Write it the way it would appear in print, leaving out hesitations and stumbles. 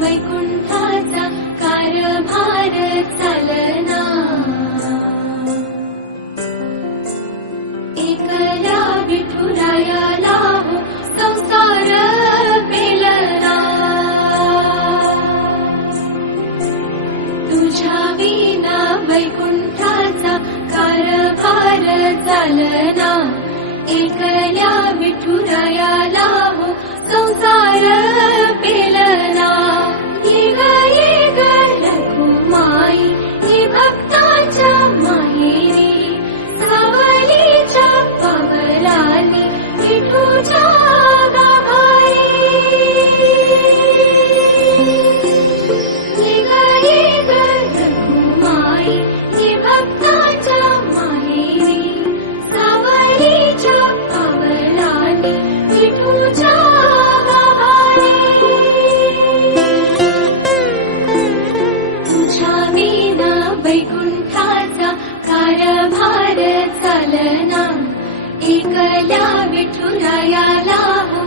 वैकुंठाचा कारभार चालना। एकल्या विठुरायाला हो संसार पेलना। तुझ्या विना वैकुंठाचा कारभार चालना। एकल्या विठुरायाला हो संसार पेलना। ये ग रखुमाई ही भक्ताच्या माहेरी, सावलीच्या पावलांनी विठूच्या गाभारी। ये ग रखुमाई ही भक्ताच्या माहेरी, सावलीच्या पावलांनी विठूच्या गाभारी। तुझ्या विना वैकुंठाचा कारभार चालना। एकल्या विठुरायाला हो